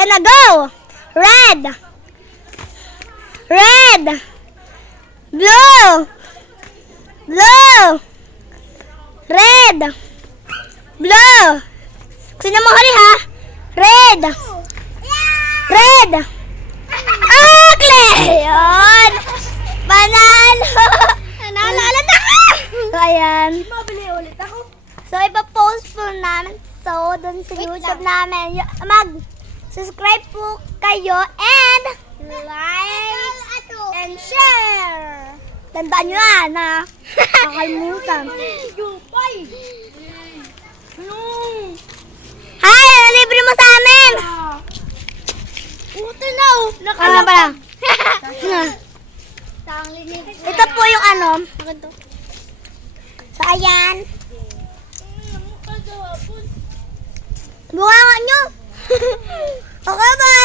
Ayan na, go! Red! Red! Blue! Blue! Red! Blue! Sino mo huli ha? Red! Red! Okay! Yun! Panalo! Nanalo na ka! So, ayan. Mabili ulit ako. So, ipapost po namin. So, dun sa YouTube namin. Mag-subscribe po kayo and Like and share. tandaan nyo yan ha. Nakalimutan. Yupay. Hi! Libre mo sa amin! Puto na oh. Ano pala? Tanglinig. Ito po yung ano. So, ayan. Bunga nyo. Okay ba?